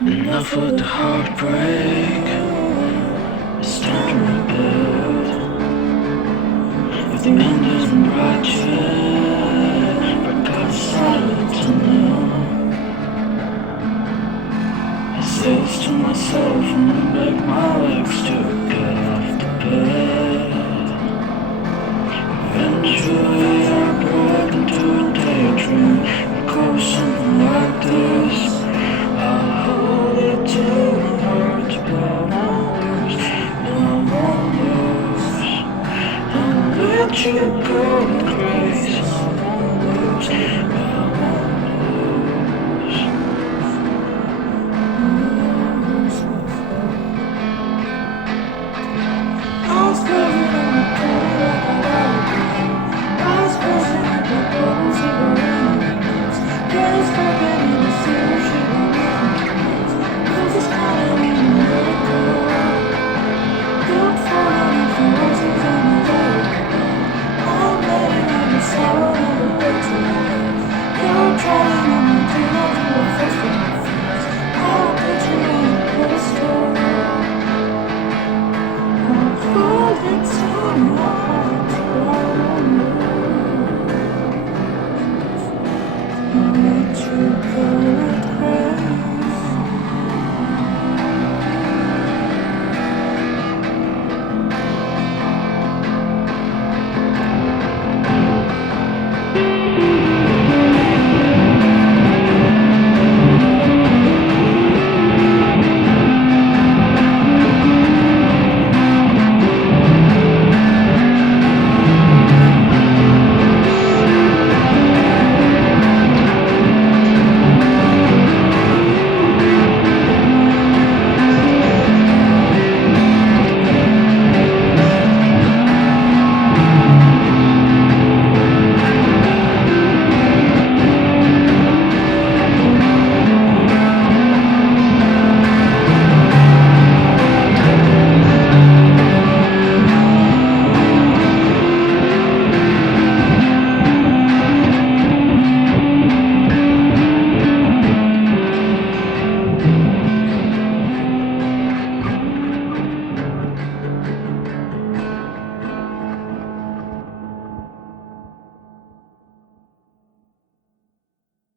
Enough with the heartbreak. It's time to rebuild. If the end isn't right yet, break outside of the tunnel. I say this to myself and I make my legs to get off the bed. Eventually I break into a daydream. It goes something like this. I'll hold it till it hurts, but I lose. No, I won't lose. I'll let you go with grace. I won't lose.